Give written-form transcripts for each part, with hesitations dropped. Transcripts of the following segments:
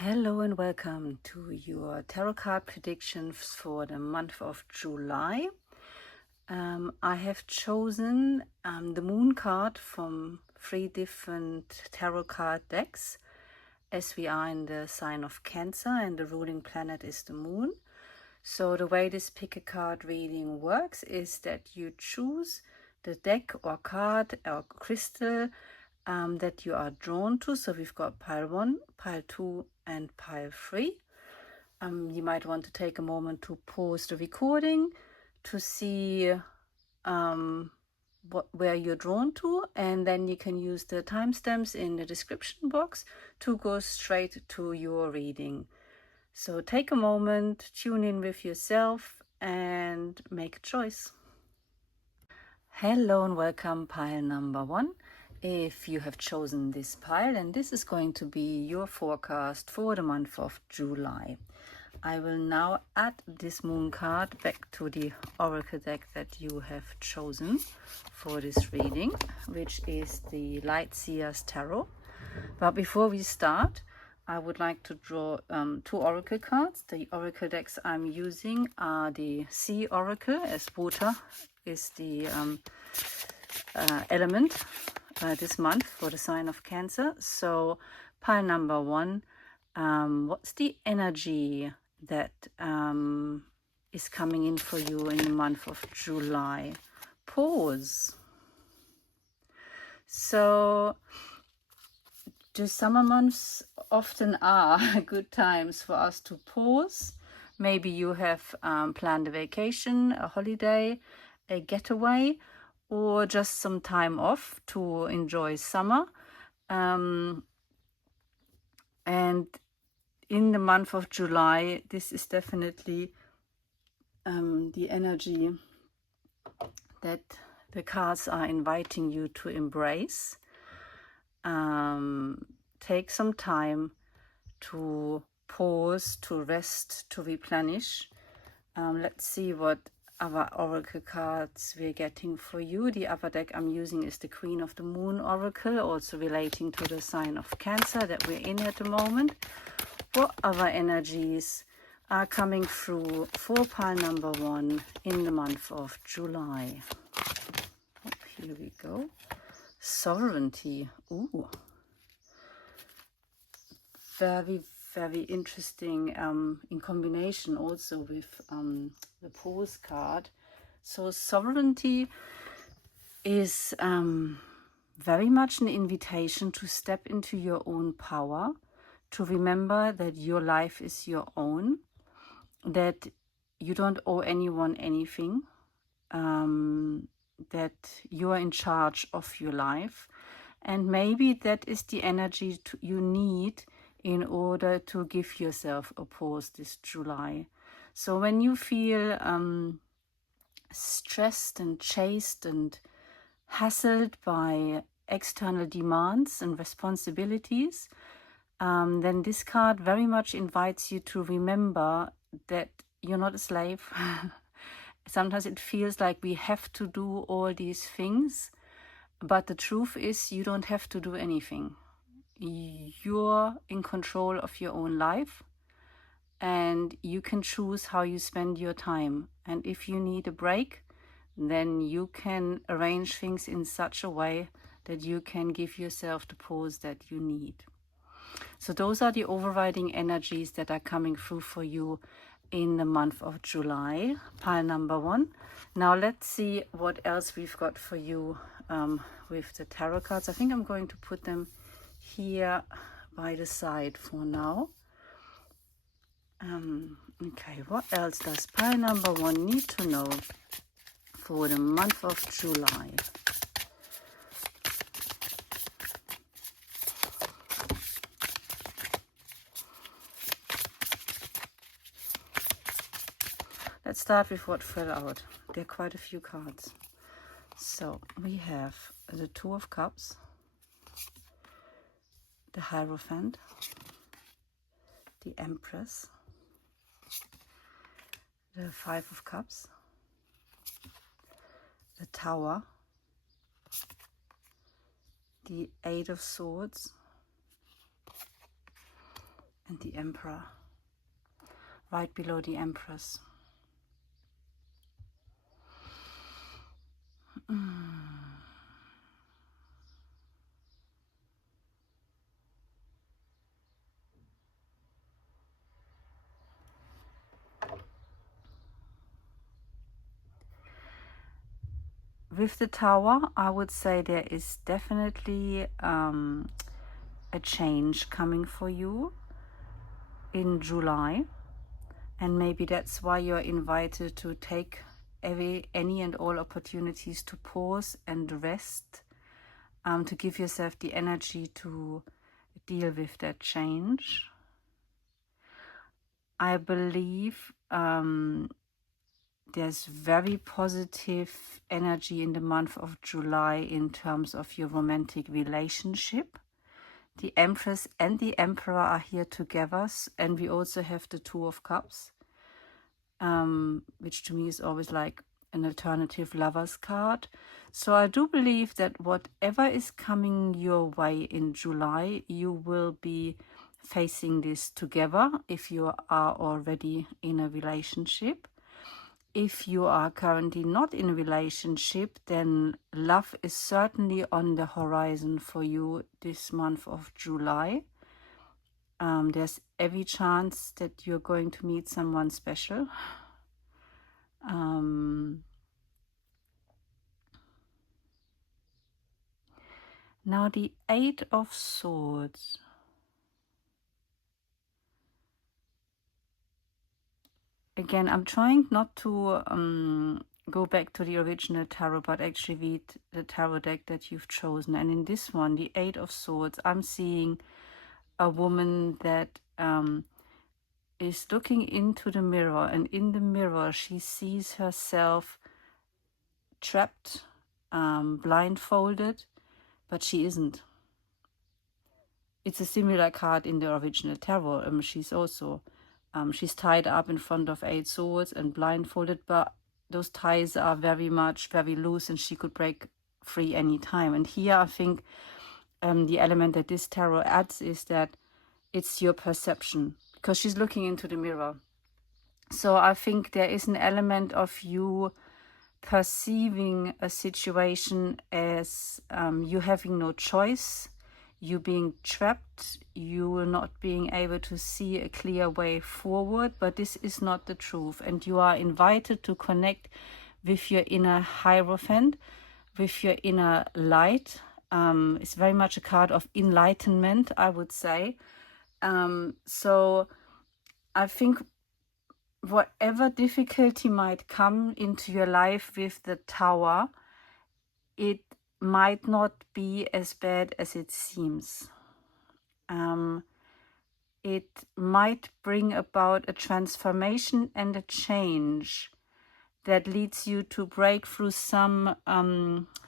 Hello and welcome to your tarot card predictions for the month of July. I have chosen the moon card from 3 different tarot card decks, as we are in the sign of Cancer and the ruling planet is the moon. So the way this pick a card reading works is that you choose the deck or card or crystal that you are drawn to. So we've got pile 1, pile 2 and pile 3. You might want to take a moment to pause the recording to see where you're drawn to, and then you can use the timestamps in the description box to go straight to your reading. So take a moment, tune in with yourself and make a choice. Hello and welcome, pile number 1. If you have chosen this pile, and this is going to be your forecast for the month of July. I will now add this moon card back to the oracle deck that you have chosen for this reading, which is the Light Seers Tarot. But before we start, I would like to draw 2 oracle cards. The oracle decks I'm using are the Sea Oracle, as water is the element this month for the sign of Cancer. So pile number 1, what's the energy that is coming in for you in the month of July? Pause. So the summer months often are good times for us to pause. Maybe you have planned a vacation, a holiday, a getaway, or just some time off to enjoy summer. And in the month of July, this is definitely the energy that the cards are inviting you to embrace. Take some time to pause, to rest, to replenish. Let's see what other oracle cards we're getting for you. The other deck I'm using is the Queen of the Moon Oracle, also relating to the sign of Cancer that we're in at the moment. What other energies are coming through for pile number 1 in the month of July? Oh, here we go. Sovereignty. Ooh. Very, very interesting in combination also with the pose card. So sovereignty is very much an invitation to step into your own power, to remember that your life is your own, that you don't owe anyone anything, that you are in charge of your life. And maybe that is the energy you need in order to give yourself a pause this July. So when you feel stressed and chased and hassled by external demands and responsibilities, then this card very much invites you to remember that you're not a slave. Sometimes it feels like we have to do all these things, but the truth is you don't have to do anything. You're in control of your own life, and you can choose how you spend your time. And if you need a break, then you can arrange things in such a way that you can give yourself the pause that you need. So those are the overriding energies that are coming through for you in the month of July, pile number 1. Now let's see what else we've got for you with the tarot cards. I think I'm going to put them here by the side for now. Okay, what else does pile number 1 need to know for the month of July? Let's start with what fell out. There are quite a few cards. So we have the Two of Cups, the Hierophant, the Empress, the Five of Cups, the Tower, the Eight of Swords, and the Emperor, right below the Empress. With the Tower, I would say there is definitely a change coming for you in July, and maybe that's why you're invited to take any and all opportunities to pause and rest, to give yourself the energy to deal with that change. I believe there's very positive energy in the month of July in terms of your romantic relationship. The Empress and the Emperor are here together, and we also have the Two of Cups, which to me is always like an alternative Lover's card. So I do believe that whatever is coming your way in July, you will be facing this together if you are already in a relationship. If you are currently not in a relationship, then love is certainly on the horizon for you this month of July. There's every chance that you're going to meet someone special. Now the Eight of Swords. Again, I'm trying not to go back to the original tarot, but actually read the tarot deck that you've chosen. And in this one, the Eight of Swords, I'm seeing a woman that is looking into the mirror, and in the mirror she sees herself trapped, blindfolded, but she isn't. It's a similar card in the original tarot. She's also she's tied up in front of 8 swords and blindfolded, but those ties are very loose, and she could break free any time. And here I think the element that this tarot adds is that it's your perception, because she's looking into the mirror. So I think there is an element of you perceiving a situation as you having no choice, you being trapped, you not being able to see a clear way forward, but this is not the truth. And you are invited to connect with your inner Hierophant, with your inner light. It's very much a card of enlightenment, I would say. So I think whatever difficulty might come into your life with the Tower, it might not be as bad as it seems. It might bring about a transformation and a change that leads you to break through some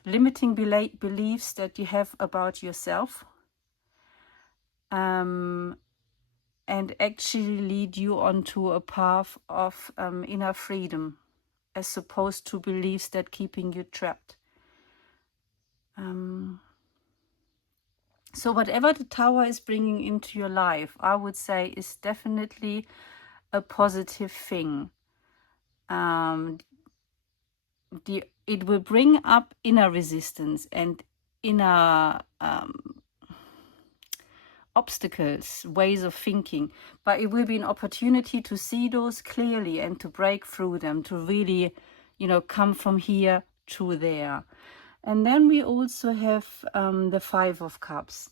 limiting beliefs that you have about yourself, and actually lead you onto a path of inner freedom, as opposed to beliefs that keeping you trapped. So whatever the Tower is bringing into your life, I would say, is definitely a positive thing. It will bring up inner resistance and inner obstacles, ways of thinking, but it will be an opportunity to see those clearly and to break through them, to really, come from here to there. And then we also have the Five of Cups.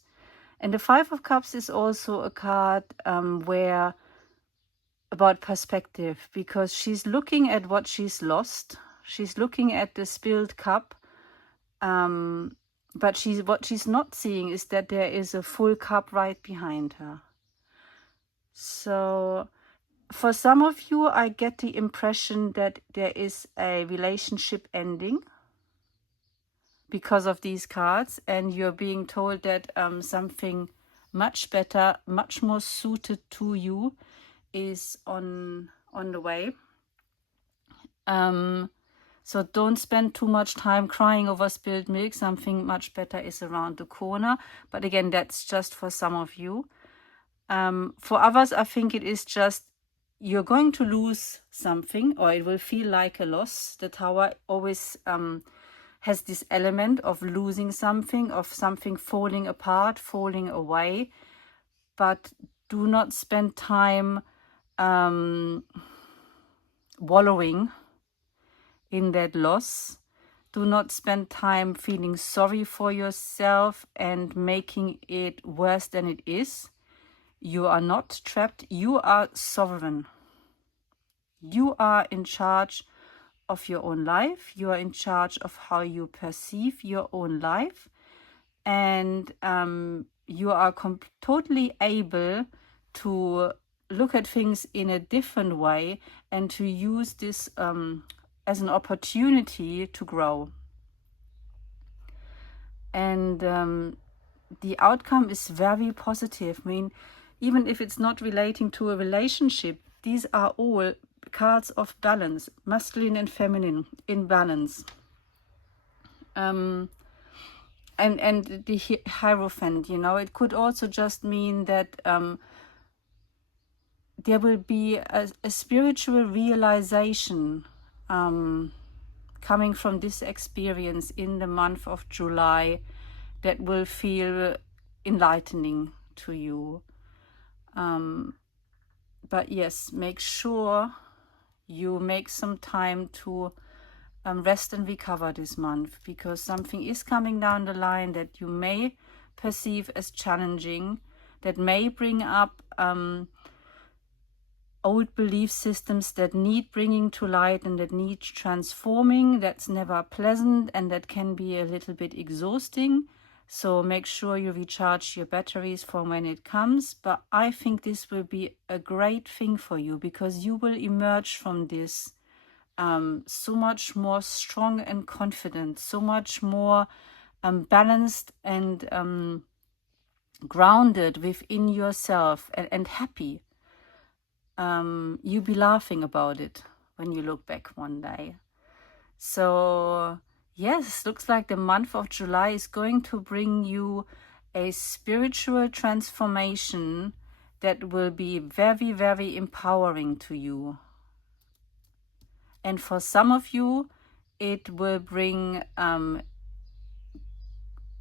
And the Five of Cups is also a card where about perspective, because she's looking at what she's lost. She's looking at the spilled cup. But what she's not seeing is that there is a full cup right behind her. So for some of you, I get the impression that there is a relationship ending because of these cards, and you're being told that something much better, much more suited to you is on the way. So don't spend too much time crying over spilled milk. Something much better is around the corner. But again, that's just for some of you. For others, I think it is just you're going to lose something, or it will feel like a loss. The Tower always has this element of losing something, of something falling apart, falling away. But do not spend time wallowing in that loss. Do not spend time feeling sorry for yourself and making it worse than it is. You are not trapped. You are sovereign. You are in charge of your own life. You are in charge of how you perceive your own life. And you are totally able to look at things in a different way and to use this as an opportunity to grow. And the outcome is very positive. I mean, even if it's not relating to a relationship, these are all cards of balance, masculine and feminine in balance. And the Hierophant, you know, it could also just mean that there will be a spiritual realization coming from this experience in the month of July that will feel enlightening to you. But yes, make sure you make some time to rest and recover this month, because something is coming down the line that you may perceive as challenging, that may bring up old belief systems that need bringing to light and that need transforming. That's never pleasant and that can be a little bit exhausting. So make sure you recharge your batteries for when it comes. But I think this will be a great thing for you, because you will emerge from this so much more strong and confident, so much more balanced and grounded within yourself and happy. You'll be laughing about it when you look back one day. So yes, looks like the month of July is going to bring you a spiritual transformation that will be very, very empowering to you. And for some of you, it will bring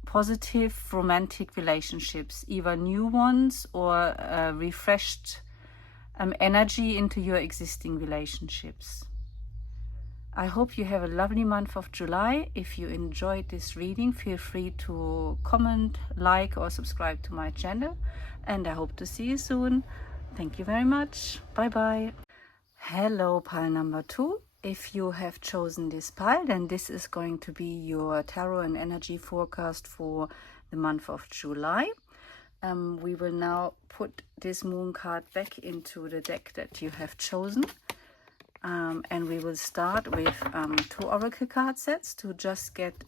positive romantic relationships, either new ones or refreshed energy into your existing relationships. I hope you have a lovely month of July. If you enjoyed this reading, feel free to comment, like, or subscribe to my channel. And I hope to see you soon. Thank you very much. Bye-bye. Hello, pile number 2. If you have chosen this pile, then this is going to be your tarot and energy forecast for the month of July. We will now put this moon card back into the deck that you have chosen. And we will start with 2 oracle card sets to just get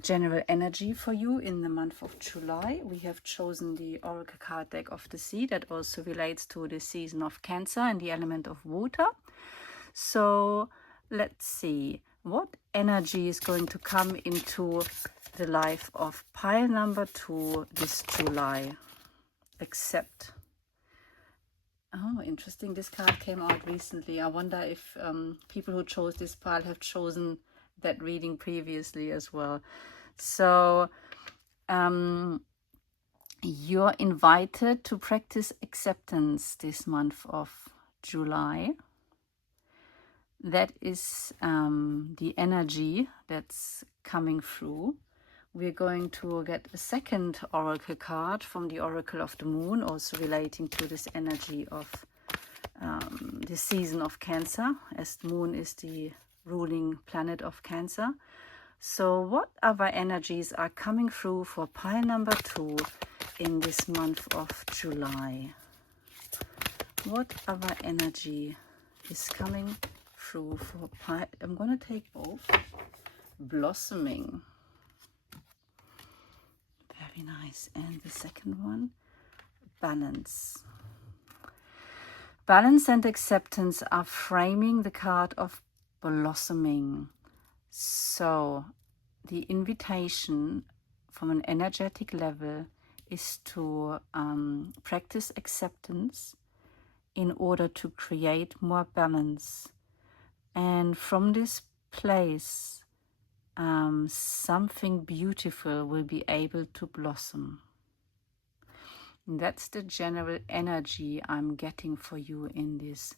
general energy for you in the month of July. We have chosen the oracle card deck of the sea that also relates to the season of Cancer and the element of water. So let's see what energy is going to come into the life of pile number 2 this July. Accept. Oh, interesting. This card came out recently. I wonder if people who chose this pile have chosen that reading previously as well. So you're invited to practice acceptance this month of July. That is the energy that's coming through. We're going to get a second oracle card from the Oracle of the Moon, also relating to this energy of the season of Cancer, as the Moon is the ruling planet of Cancer. So what other energies are coming through for pile number 2 in this month of July? What other energy is coming through for pile? I'm going to take both. Blossoming. Very nice. And the second one, balance. Balance and acceptance are framing the card of blossoming. So the invitation from an energetic level is to practice acceptance in order to create more balance. And from this place, something beautiful will be able to blossom. And that's the general energy I'm getting for you in this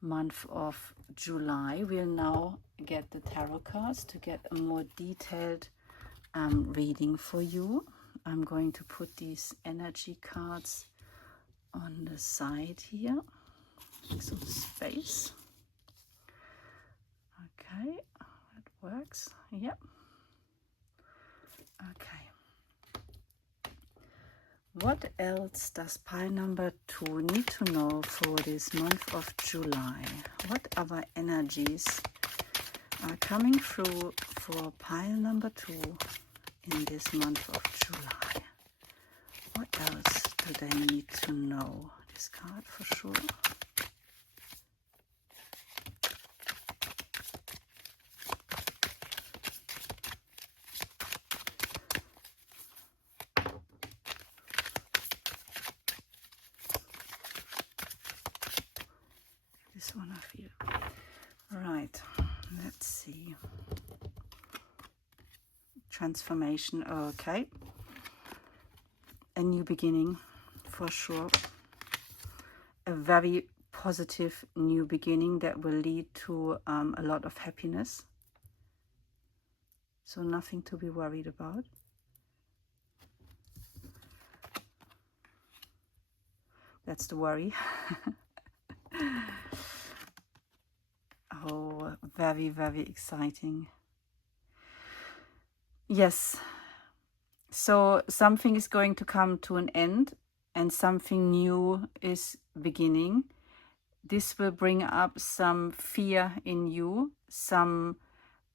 month of July. We'll now get the tarot cards to get a more detailed reading for you. I'm going to put these energy cards on the side here. Make some space. Okay, that works. Yep. Okay. What else does pile number 2 need to know for this month of July? What other energies are coming through for pile number 2 in this month of July? What else do they need to know? This card for sure. This one I feel. Right, let's see. Transformation, okay. A new beginning, for sure. A very positive new beginning that will lead to a lot of happiness. So nothing to be worried about. That's the worry. Oh, very, very exciting. Yes. So something is going to come to an end and something new is beginning. This will bring up some fear in you, some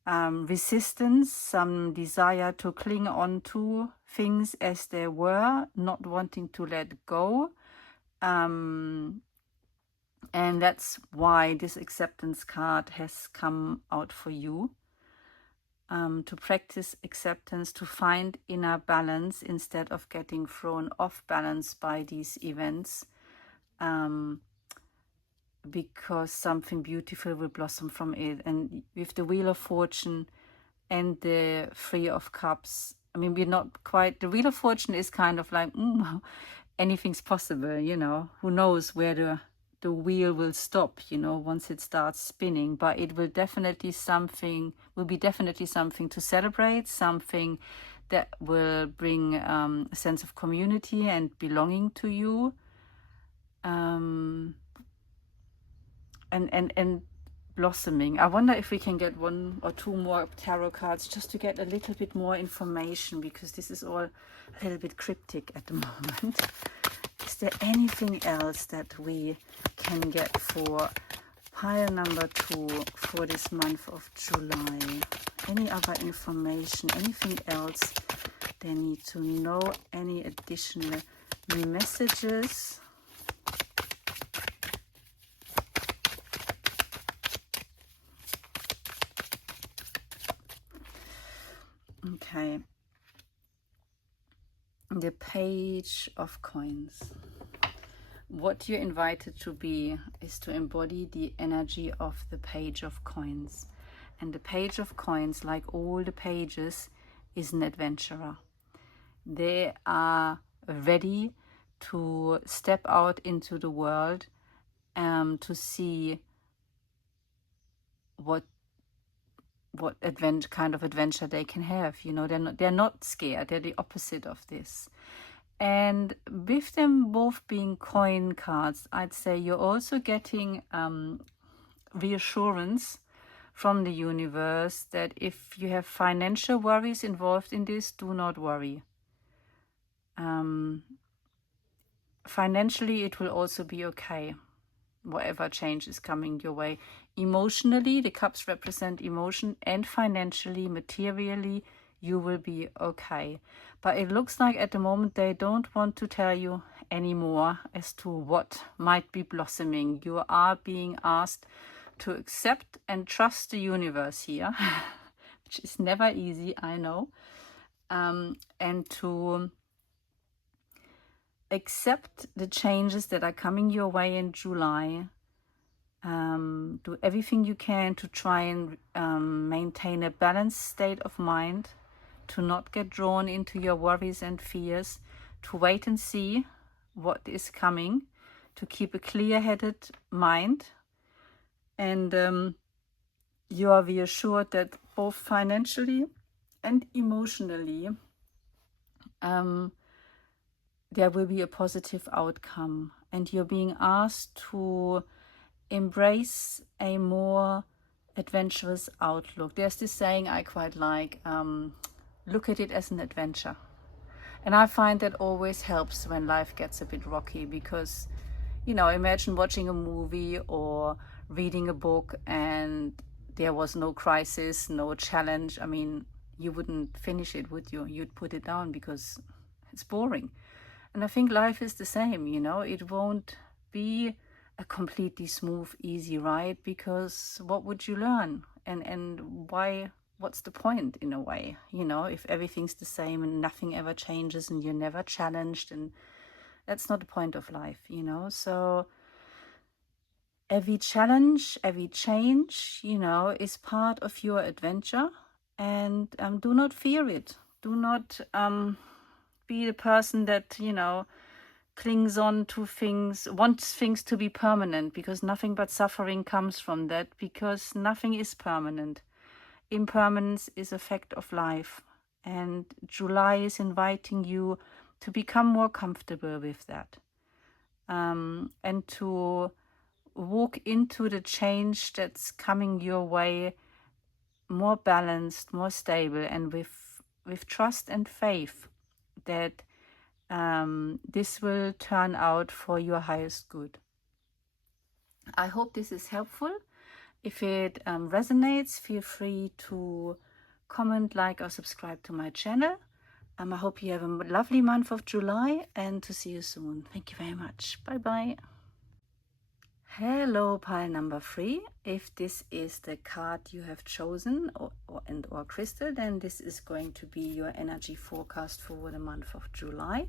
resistance, some desire to cling on to things as they were, not wanting to let go. And that's why this acceptance card has come out for you. To practice acceptance, to find inner balance instead of getting thrown off balance by these events, because something beautiful will blossom from it. And with the Wheel of Fortune and the Three of Cups, I mean, we're not quite, the Wheel of Fortune is kind of like, anything's possible, you know, who knows where the wheel will stop, you know, once it starts spinning. But it will definitely be definitely something to celebrate, something that will bring a sense of community and belonging to you, and blossoming. I wonder if we can get 1 or 2 more tarot cards just to get a little bit more information, because this is all a little bit cryptic at the moment. Is there anything else that we can get for pile number 2 for this month of July? Any other information? Anything else they need to know? Any additional messages? Okay. The Page of Coins. What you're invited to be is to embody the energy of the Page of Coins. And the Page of Coins, like all the pages, is an adventurer. They are ready to step out into the world, to see what kind of adventure they can have. You know, they're not scared. They're the opposite of this. And with them both being coin cards, I'd say you're also getting reassurance from the universe that if you have financial worries involved in this, do not worry. Financially, it will also be okay, whatever change is coming your way. Emotionally, the cups represent emotion, and financially, materially, you will be okay. But it looks like at the moment they don't want to tell you anymore as to what might be blossoming. You are being asked to accept and trust the universe here, which is never easy, I know, and to accept the changes that are coming your way in July. Do everything you can to try and maintain a balanced state of mind, to not get drawn into your worries and fears, to wait and see what is coming, to keep a clear-headed mind, and you are reassured that both financially and emotionally there will be a positive outcome, and you're being asked to embrace a more adventurous outlook. There's this saying I quite like, look at it as an adventure. And I find that always helps when life gets a bit rocky, because, you know, imagine watching a movie or reading a book and there was no crisis, no challenge. I mean, you wouldn't finish it, would you? You'd put it down because it's boring. And I think life is the same, you know. It won't be a completely smooth, easy ride, because what would you learn? And why? What's the point, in a way, you know, if everything's the same and nothing ever changes and you're never challenged? And that's not the point of life, you know. So every challenge, every change, you know, is part of your adventure. And do not fear it. Do not be the person that, you know, clings on to things, wants things to be permanent, because nothing but suffering comes from that, because nothing is permanent. Impermanence is a fact of life, and July is inviting you to become more comfortable with that, and to walk into the change that's coming your way more balanced, more stable, and with trust and faith that this will turn out for your highest good. I hope this is helpful. If it resonates, feel free to comment, like, or subscribe to my channel. I hope you have a lovely month of July, and to see you soon. Thank you very much. Bye-bye. Hello, pile number 3. If this is the card you have chosen or crystal, then this is going to be your energy forecast for the month of July.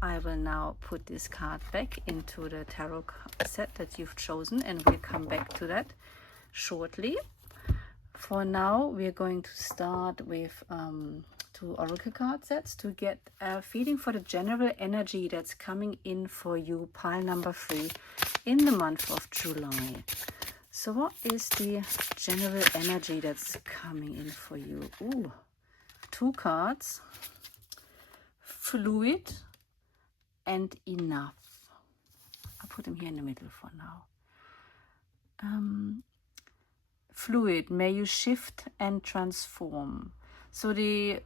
I will now put this card back into the tarot set that you've chosen, and we'll come back to that shortly. For now, we're going to start with 2 oracle card sets to get a feeling for the general energy that's coming in for you, pile number 3, in the month of July. So what is the general energy that's coming in for you? Ooh, 2 cards, fluid and enough. I'll put them here in the middle for now. Fluid, may you shift and transform. So the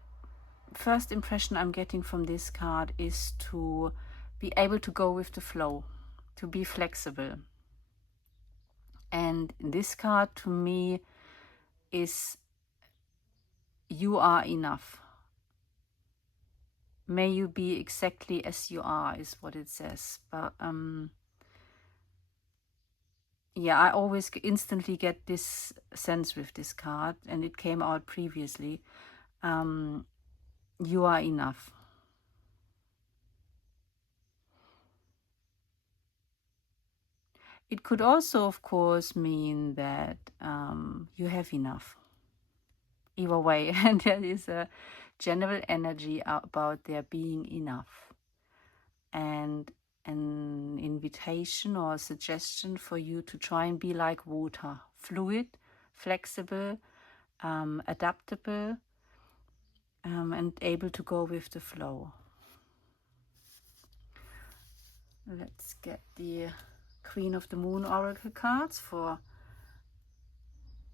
first impression I'm getting from this card is to be able to go with the flow, to be flexible. And this card to me is you are enough. May you be exactly as you are, is what it says. But yeah, I always instantly get this sense with this card, and it came out previously. You are enough. It could also, of course, mean that you have enough. Either way, and there is a general energy about there being enough, and an invitation or a suggestion for you to try and be like water, fluid, flexible, adaptable, and able to go with the flow. Let's get the Queen of the Moon oracle cards for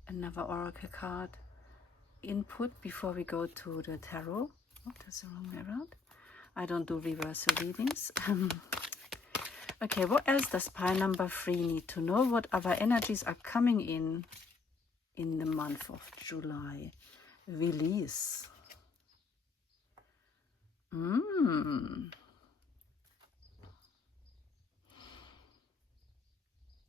another oracle card input before we go to the tarot. Oh, that's the wrong way around. I don't do reversal readings. Okay, what else does pile number 3 need to know? What other energies are coming in the month of July? Release.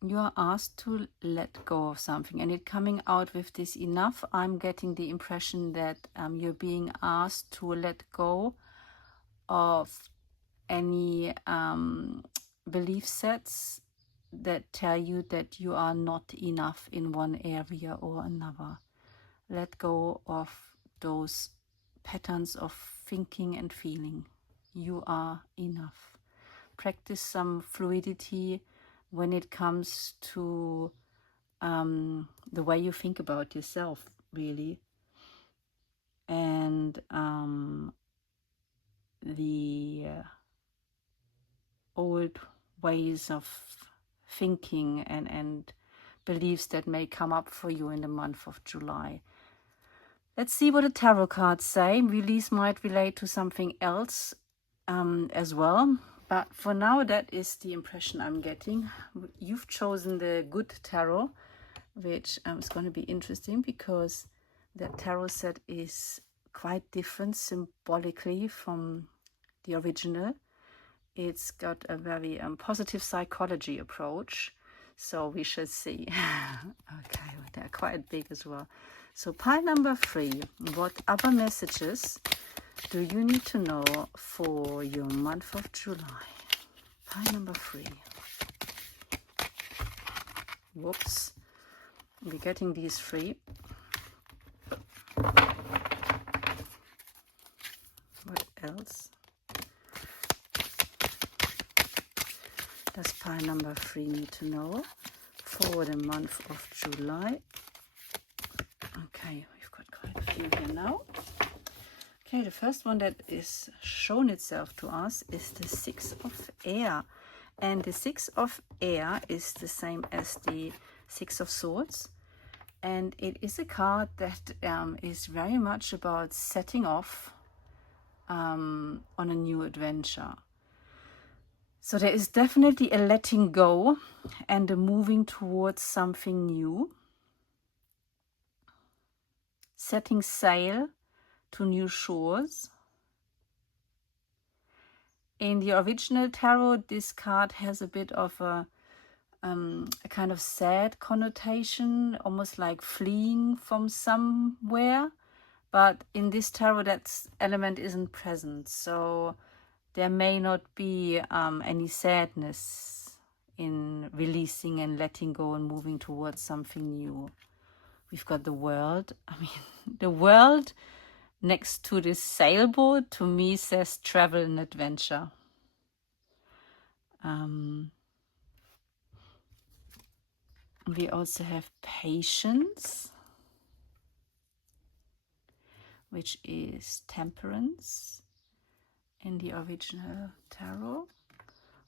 You are asked to let go of something, and it coming out with this enough. I'm getting the impression that you're being asked to let go of any belief sets that tell you that you are not enough in one area or another. Let go of those patterns of thinking and feeling. You are enough. Practice some fluidity when it comes to the way you think about yourself, really. And the old ways of thinking and beliefs that may come up for you in the month of July. Let's see what the tarot cards say. Release might relate to something else as well. But for now, that is the impression I'm getting. You've chosen the good tarot, which is going to be interesting because that tarot set is quite different symbolically from the original. It's got a very positive psychology approach. So we shall see. Okay, they're quite big as well. So pile number 3, what other messages do you need to know for your month of July? Pile number 3. Whoops. We're getting these 3. What else does pile number 3 need to know for the month of July? Okay, we've got quite a few here now. Okay, the first one that is shown itself to us is the 6 of Air. And the 6 of Air is the same as the 6 of Swords. And it is a card that is very much about setting off on a new adventure. So there is definitely a letting go and a moving towards something new. Setting sail to new shores. In the original tarot, this card has a bit of a kind of sad connotation, almost like fleeing from somewhere. But in this tarot, that element isn't present. So there may not be any sadness in releasing and letting go and moving towards something new. We've got the World. I mean, the World next to this sailboat, to me, says travel and adventure. We also have Patience, which is Temperance in the original tarot.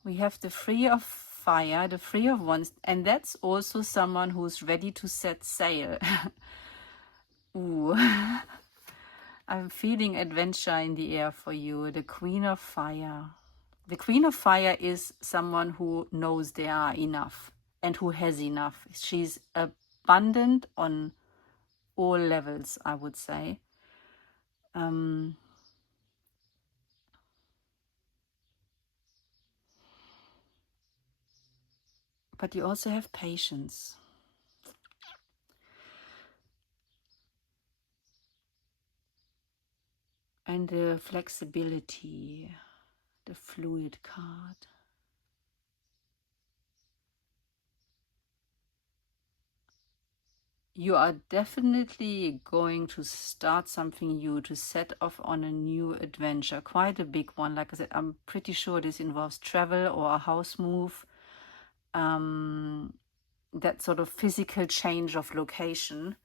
We have the 3 of Fire, the 3 of Wands, and that's also someone who's ready to set sail. Ooh. I'm feeling adventure in the air for you. The Queen of Fire. The Queen of Fire is someone who knows they are enough and who has enough. She's abundant on all levels, I would say. But you also have Patience. And the Flexibility, the Fluid card. You are definitely going to start something new, to set off on a new adventure. Quite a big one. Like I said, I'm pretty sure this involves travel or a house move. That sort of physical change of location.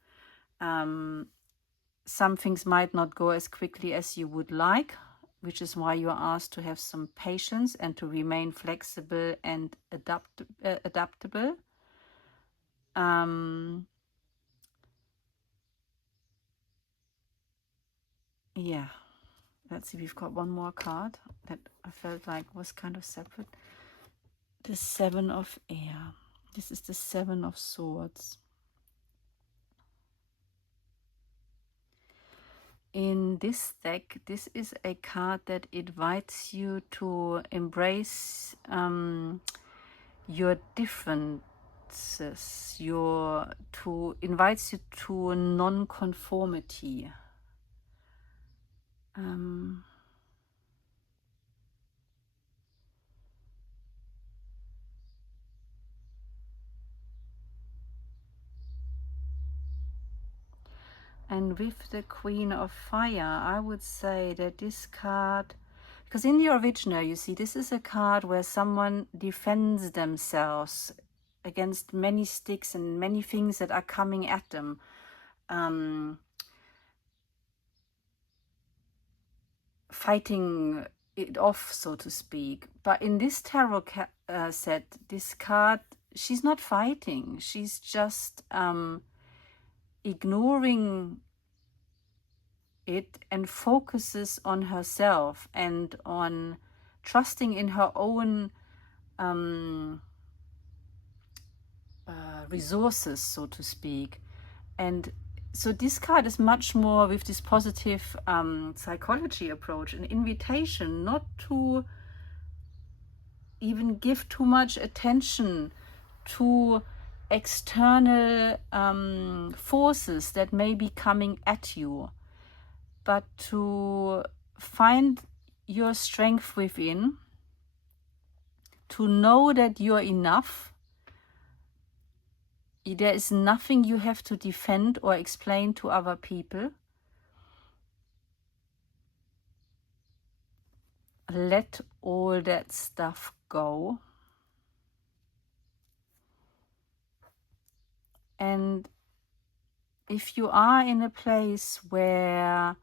Some things might not go as quickly as you would like, which is why you are asked to have some patience and to remain flexible and adaptable. Yeah, let's see, we've got one more card that I felt like was kind of separate. The 7 of Air. This is the 7 of Swords. In this deck, this is a card that invites you to embrace your differences, invites you to non-conformity. And with the Queen of Fire, I would say that this card, because in the original, you see, this is a card where someone defends themselves against many sticks and many things that are coming at them. Fighting it off, so to speak. But in this tarot set, this card, she's not fighting. She's just ignoring it and focuses on herself and on trusting in her own resources, so to speak. And so this card is much more with this positive psychology approach, an invitation not to even give too much attention to external forces that may be coming at you, but to find your strength within, to know that you're enough. There is nothing you have to defend or explain to other people. Let all that stuff go. And if you are in a place where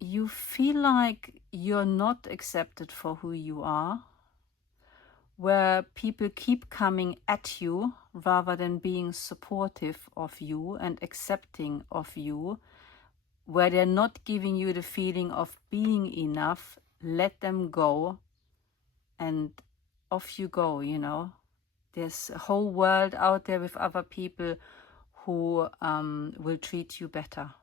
you feel like you're not accepted for who you are, where people keep coming at you rather than being supportive of you and accepting of you, where they're not giving you the feeling of being enough, let them go and off you go, you know. There's a whole world out there with other people who will treat you better.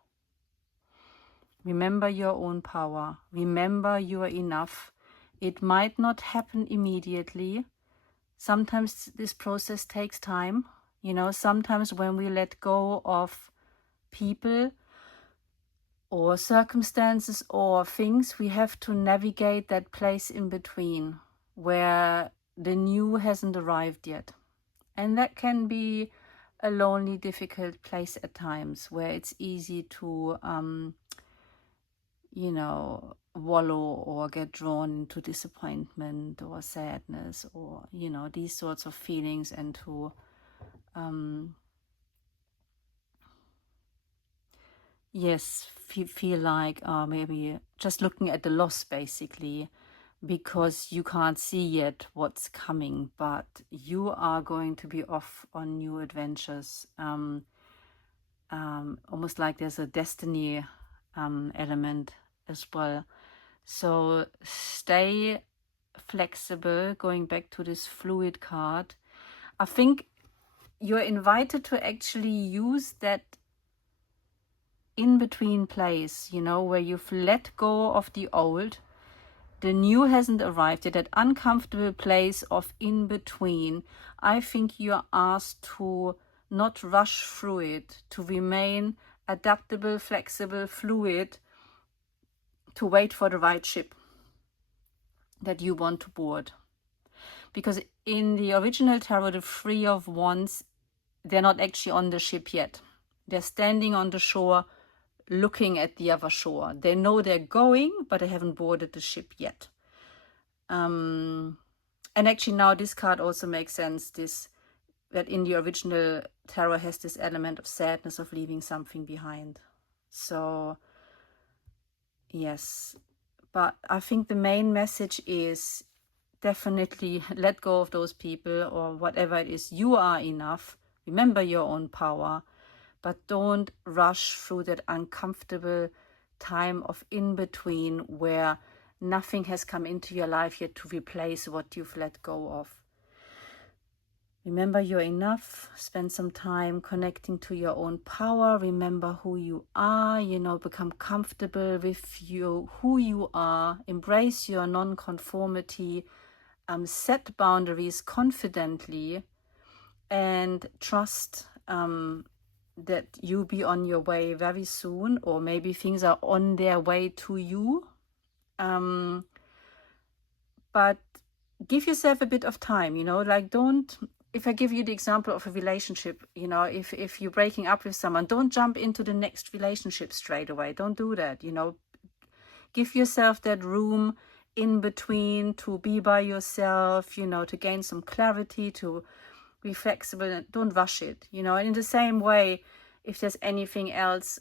Remember your own power. Remember you are enough. It might not happen immediately. Sometimes this process takes time. You know, sometimes when we let go of people or circumstances or things, we have to navigate that place in between where the new hasn't arrived yet. And that can be a lonely, difficult place at times where it's easy to, you know, wallow or get drawn into disappointment or sadness or, you know, these sorts of feelings, and to yes, feel like maybe just looking at the loss basically, because you can't see yet what's coming, but you are going to be off on new adventures. Almost like there's a destiny element as well. So stay flexible, going back to this fluid card. I think you're invited to actually use that in-between place, you know, where you've let go of the old, the new hasn't arrived yet, that uncomfortable place of in-between. I think you're asked to not rush through it, to remain adaptable, flexible, fluid, to wait for the right ship that you want to board. Because in the original tarot, the Three of Wands, they're not actually on the ship yet. They're standing on the shore, looking at the other shore. They know they're going, but they haven't boarded the ship yet. And actually now this card also makes sense, that in the original tarot has this element of sadness, of leaving something behind. So yes, but I think the main message is definitely let go of those people or whatever it is. You are enough. Remember your own power, but don't rush through that uncomfortable time of in-between where nothing has come into your life yet to replace what you've let go of. Remember you're enough. Spend some time connecting to your own power. Remember who you are, you know, become comfortable with who you are. Embrace your non-conformity. Set boundaries confidently and trust that you'll be on your way very soon, or maybe things are on their way to you. But give yourself a bit of time, you know, like don't if I give you the example of a relationship, you know, if you're breaking up with someone, don't jump into the next relationship straight away. Don't do that, you know. Give yourself that room in between to be by yourself, you know, to gain some clarity, to be flexible, and don't rush it, you know. And in the same way, if there's anything else,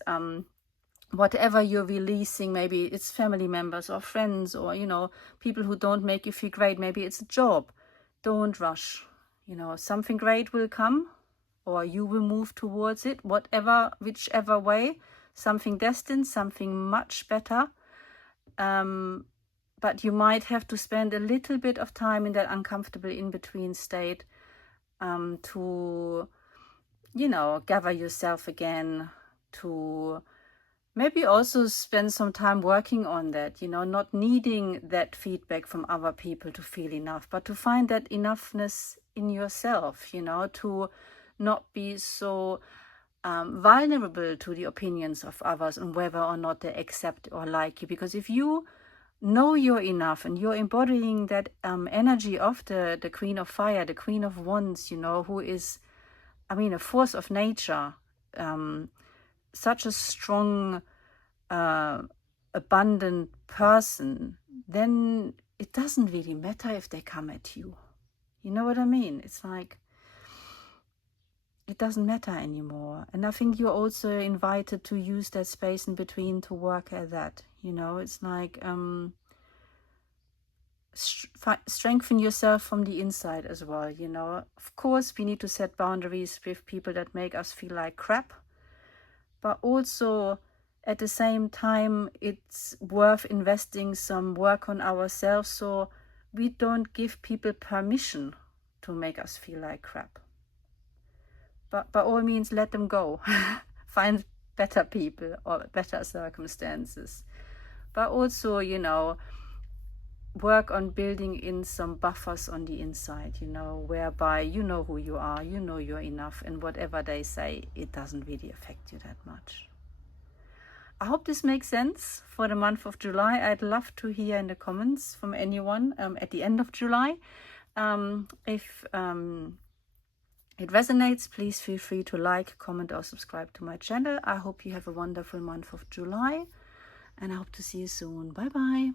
whatever you're releasing, maybe it's family members or friends or, you know, people who don't make you feel great, maybe it's a job, don't rush, you know. Something great will come, or you will move towards it, whichever way, something destined, something much better. But you might have to spend a little bit of time in that uncomfortable in-between state, to, you know, gather yourself again, to maybe also spend some time working on that, you know, not needing that feedback from other people to feel enough, but to find that enoughness in yourself, you know, to not be so vulnerable to the opinions of others and whether or not they accept or like you. Because if you know you're enough and you're embodying that energy of the Queen of Fire, the Queen of Wands, you know, who is, I mean, a force of nature, such a strong, abundant person, then it doesn't really matter if they come at you. You know what I mean? It's like, it doesn't matter anymore. And I think you're also invited to use that space in between to work at that. You know, it's like, strengthen yourself from the inside as well, you know. Of course, we need to set boundaries with people that make us feel like crap. But also, at the same time, it's worth investing some work on ourselves so we don't give people permission to make us feel like crap. But by all means, let them go. Find better people or better circumstances. But also, you know, work on building in some buffers on the inside, you know, whereby you know who you are, you know you're enough, and whatever they say, it doesn't really affect you that much. I hope this makes sense for the month of July. I'd love to hear in the comments from anyone at the end of July. If it resonates, please feel free to like, comment, or subscribe to my channel. I hope you have a wonderful month of July, and I hope to see you soon. Bye bye.